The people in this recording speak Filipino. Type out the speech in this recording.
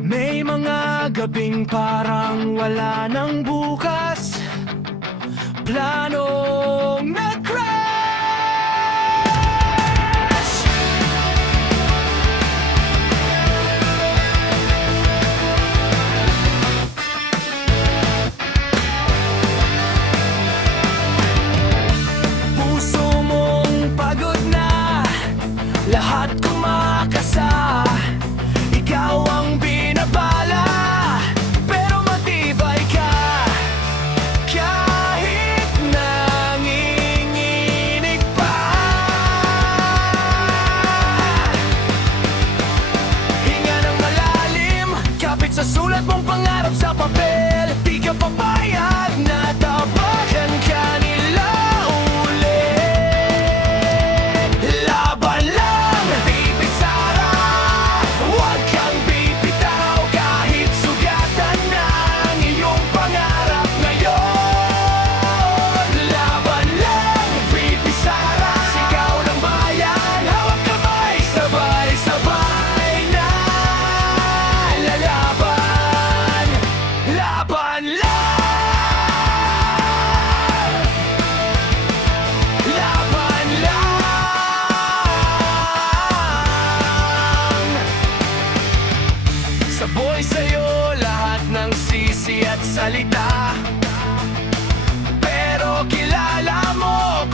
May mga gabing parang wala ng bukas, planong nag-crash. Puso mong pagod na, lahat kumakasa. Ikaw ang binabala, pero matibay ka. Kahit nanginginig pa, hinga ng malalim, kapit sa sulat mong pangarap sa papel. Di ka papayag na tabakan ka nila ulit. Laban lang, Baby Sara, huwag kang bibitaw kahit sugatan ng iyong pangarap ngayon. Laban lang, Baby Sara, sigaw ng bayan, hawak kamay, sabay-sabay na lalaban. Laban lang, laban lang. Sabay sa'yo lahat ng sisi at salita, pero kilala mo